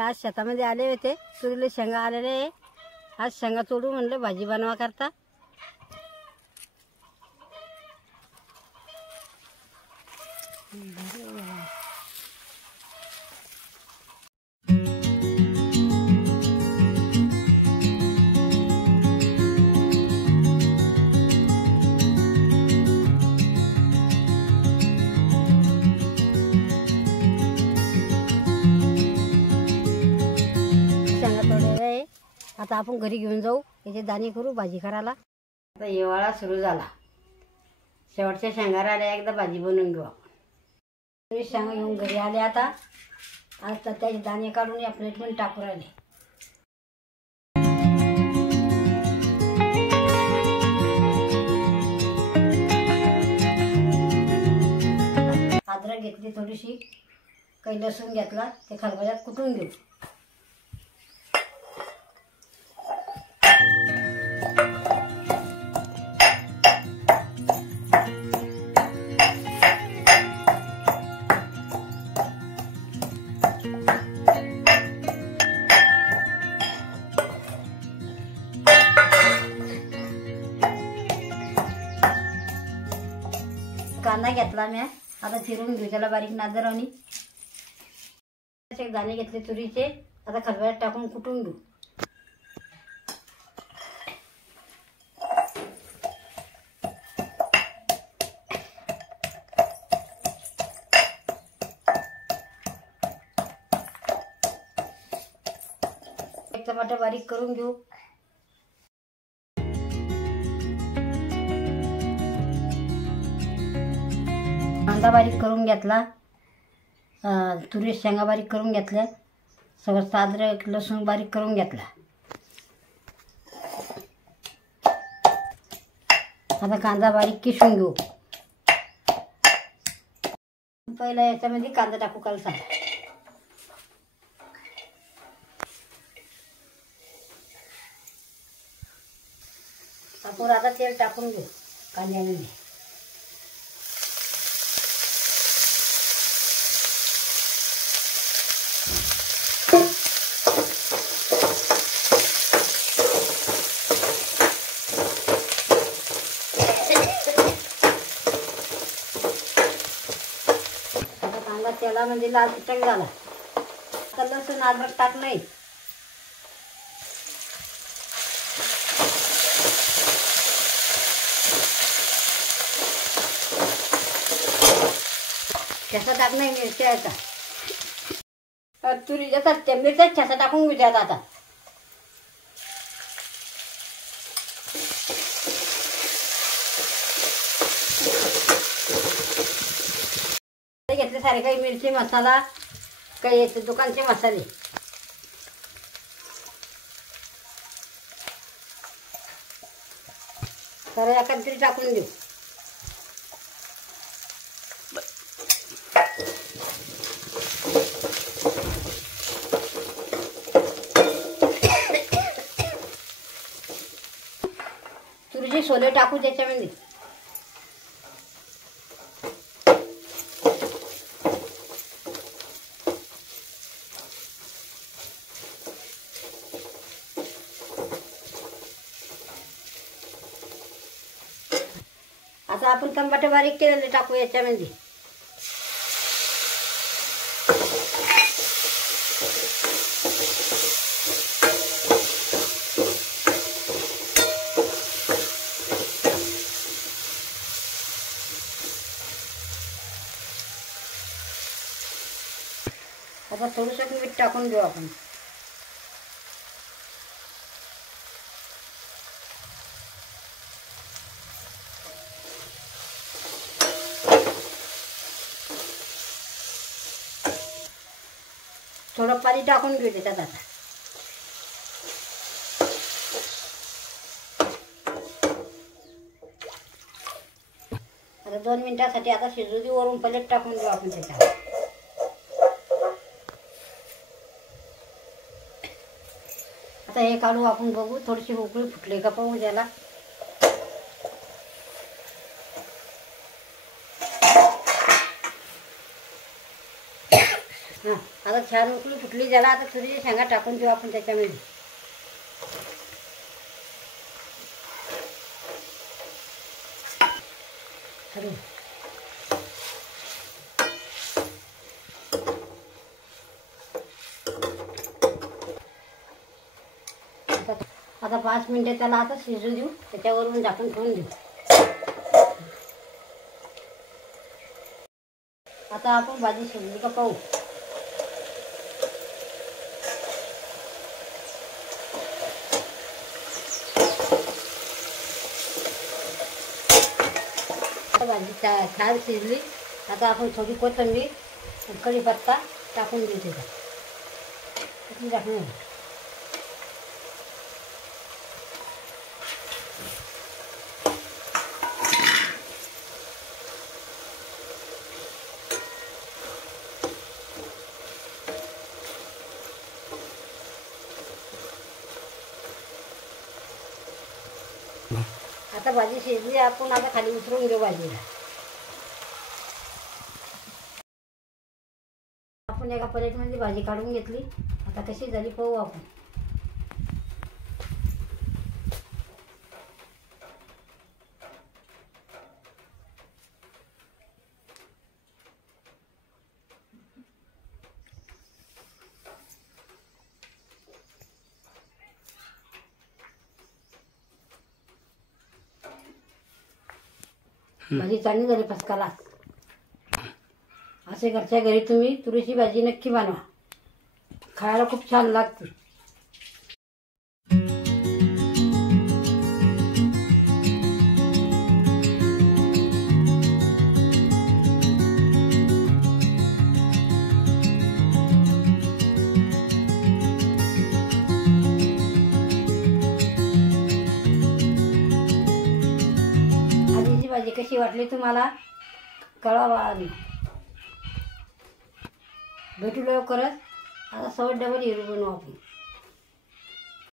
आज शेतामध्ये आले होते, तुरीले शेंगा आलेले आहे. आज शेंगा तोडू म्हणलं भाजी बनवा करता. आता आपण घरी घेऊन जाऊ, याचे दाणे करू भाजी करायला. आता हिवाळा सुरू झाला, शेवटच्या शेंगारा आल्या, एकदा भाजी बनवून घेऊ आपण. शेंगा घेऊन घरी आले. आता त्याचे दाणे काढून या प्लेटमध्ये टाकू राहिले. अद्रक घेतली थोडीशी, काही लसूण घेतला, ते खलबत्त्यात कुटून घेऊ. कांदा घेतला मी, आता चिरून घेऊ त्याला बारीक नाजरावणी. दाणे घेतले तुरीचे, आता खलबत्त्यात टाकून कुटून घेऊ. एक टमाटर बारीक करून घेऊ. कांदा बारीक करून घेतला, तुरी शेंगा बारीक करून घेतल्या, सवस्त अद्रक लसूण बारीक करून घेतला. आता कांदा बारीक किसून घेऊ. पहिला याच्यामध्ये कांदा टाकू कलसा. आपण आता तेल टाकून घेऊ कांद्यामध्ये. कांदा तेलामध्ये लाल चिटक झाला. आता लसूण अद्रक टाकलंय. ठेसा टाकणार मिरच्याचा, तुरी जातात त्या मिरच्या ठेसा टाकून घेतात. आता घेतले सारे काही मिरची मसाला, काही येते दुकानचे मसाले. तर एकत्री टाकून देऊ. तुरीचे सोले टाकू त्याच्यामध्ये. आता आपण टमाटे बारीक केलेले टाकू याच्यामध्ये. आता थोडंसं मीठ टाकून घेऊ आपण. थोडं पाणी टाकून घेऊ त्याच्यात. आता 2 मिनिटांसाठी आता शिजू दे. वरून प्लेट टाकून घेऊ आपण त्याच्यात. आता हे काढू आपण, बघू थोडीशी उकळी फुटली का पाहू त्याला. आता आता छान उकळी फुटली झाला. आता तुरीच्या शेंगा टाकून देऊ आपण त्याच्यामध्ये. आता 5 मिनिटे त्याला आता शिजू देऊ. त्याच्यावरून झाकून ठेवून देऊ. आता आपण भाजी शिजली का पाहू. भाजी छान शिजली. आता आपण थोडी कोथिंबीर कढीपत्ता टाकून देऊ त्याच्यात. टाकून आता भाजी शिजली. आपण आता खाली उतरून घेऊ भाजीला. आपण एका प्लेटमध्ये भाजी काढून घेतली. आता कशी झाली पाहू आपण. भाजी चांगली झाली फसकाला. असे घरच्या घरी तुम्ही तुरीची भाजी नक्की बनवा. खायला खूप छान लागते. आजीची भाजी कशी वाटली तुम्हाला कळवा. भेटू लवकरच. आता सवय डबल हिरो बनवू आपण.